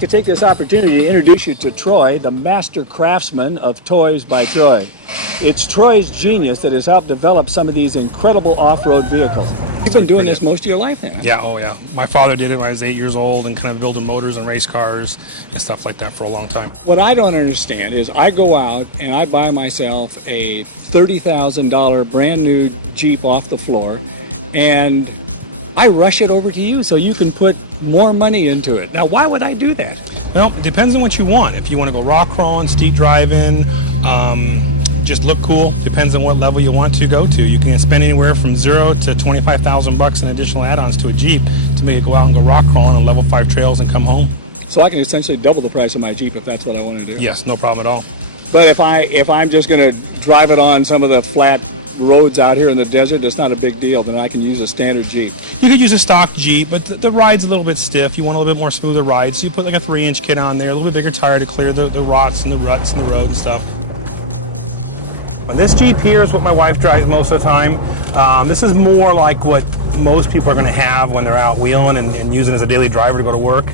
I could take this opportunity to introduce you to Troy, the master craftsman of Toys by Troy. It's Troy's genius that has helped develop some of these incredible off-road vehicles. You've been doing this most of your life now. Yeah, oh yeah. My father did it when I was 8 years old and kind of building motors and race cars and stuff like that for a long time. What I don't understand is I go out and I buy myself a $30,000 brand new Jeep off the floor and I rush it over to you so you can put more money into it. Now, why would I do that? Well, it depends on what you want. If you want to go rock crawling, steep driving, just look cool, depends on what level you want to go to. You can spend anywhere from $0 to $25,000 in additional add-ons to a Jeep to make it go out and go rock crawling on level 5 trails and come home. So I can essentially double the price of my Jeep if that's what I want to do? Yes, no problem at all. But if I'm just going to drive it on some of the flat roads out here in the desert, it's not a big deal. Then I can use a standard Jeep. You could use a stock Jeep, but the ride's a little bit stiff. You want a little bit more smoother ride, so you put like a 3-inch kit on there, a little bit bigger tire to clear the rots and the ruts in the road and stuff. This Jeep here is what my wife drives most of the time. This is more like what most people are going to have when they're out wheeling and using as a daily driver to go to work.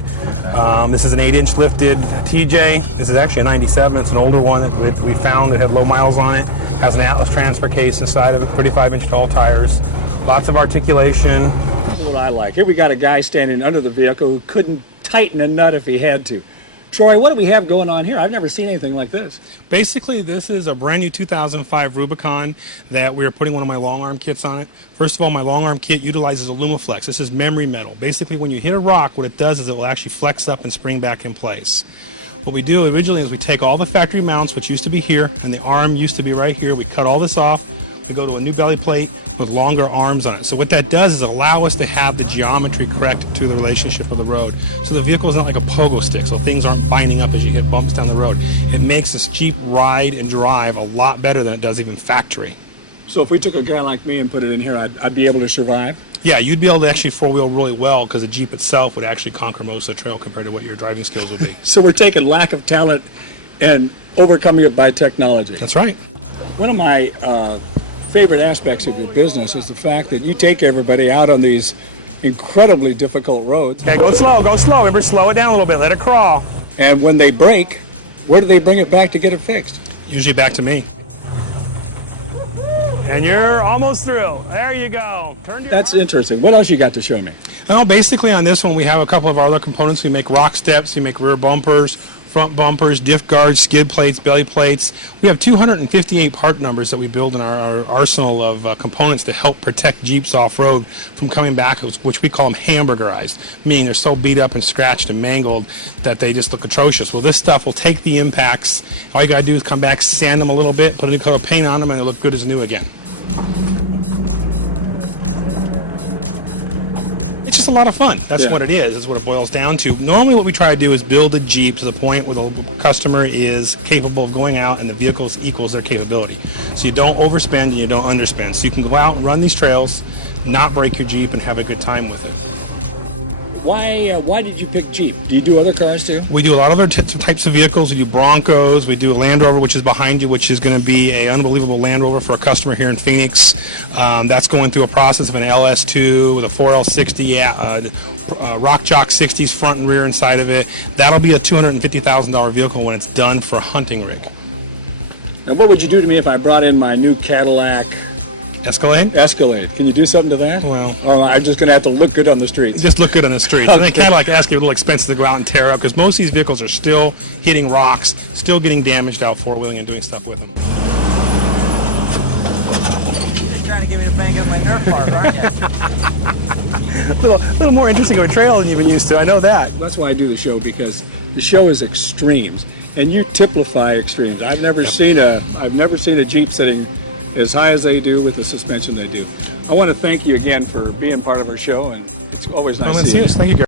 This is an 8-inch lifted TJ. This is actually a 97. It's an older one that we found that had low miles on it. Has an Atlas transfer case inside of it, 35-inch tall tires. Lots of articulation. That's what I like. Here we got a guy standing under the vehicle who couldn't tighten a nut if he had to. Troy, what do we have going on here? I've never seen anything like this. Basically, this is a brand new 2005 Rubicon that we are putting one of my long arm kits on it. First of all, my long arm kit utilizes Alumaflex. This is memory metal. Basically, when you hit a rock, what it does is it will actually flex up and spring back in place. What we do originally is we take all the factory mounts, which used to be here, and the arm used to be right here. We cut all this off. We go to a new belly plate with longer arms on it. So what that does is allow us to have the geometry correct to the relationship of the road. So the vehicle is not like a pogo stick, so things aren't binding up as you hit bumps down the road. It makes this Jeep ride and drive a lot better than it does even factory. So if we took a guy like me and put it in here, I'd be able to survive? Yeah, you'd be able to actually four-wheel really well because the Jeep itself would actually conquer most of the trail compared to what your driving skills would be. So we're taking lack of talent and overcoming it by technology. That's right. One of my favorite aspects of your business is the fact that you take everybody out on these incredibly difficult roads. Okay, go slow, go slow. Remember, slow it down a little bit, let it crawl. And when they break, where do they bring it back to get it fixed? Usually back to me. And you're almost through. There you go. That's interesting. What else you got to show me? Well, basically on this one we have a couple of our other components. We make rock steps, we make rear bumpers, front bumpers, diff guards, skid plates, belly plates. We have 258 part numbers that we build in our arsenal of components to help protect Jeeps off-road from coming back, which we call them hamburgerized, meaning they're so beat up and scratched and mangled that they just look atrocious. Well, this stuff will take the impacts. All you got to do is come back, sand them a little bit, put a new coat of paint on them, and they look good as new again. It's just a lot of fun. That's what it is. That's what it boils down to. Normally what we try to do is build a Jeep to the point where the customer is capable of going out and the vehicle equals their capability. So you don't overspend and you don't underspend. So you can go out and run these trails, not break your Jeep, and have a good time with it. Why did you pick Jeep? Do you do other cars too? We do a lot of other types of vehicles. We do Broncos. We do a Land Rover, which is behind you, which is going to be an unbelievable Land Rover for a customer here in Phoenix. That's going through a process of an LS2 with a 4L60, Rock Jock 60s front and rear inside of it. That'll be a $250,000 vehicle when it's done for a hunting rig. Now, what would you do to me if I brought in my new Cadillac Escalade? Escalade. Can you do something to that? Well, or I'm just going to have to look good on the streets. Just look good on the streets. Okay. And then Cadillac Escalade a little expensive to go out and tear up because most of these vehicles are still hitting rocks, still getting damaged out four-wheeling and doing stuff with them. You're trying to get me to bang up my Nerf park, aren't you? a little more interesting of a trail than you've been used to. I know that. That's why I do the show, because the show is extremes, and you typify extremes. I've never seen a Jeep sitting as high as they do with the suspension they do. I want to thank you again for being part of our show, and it's always nice to see you. Thank you, Gary.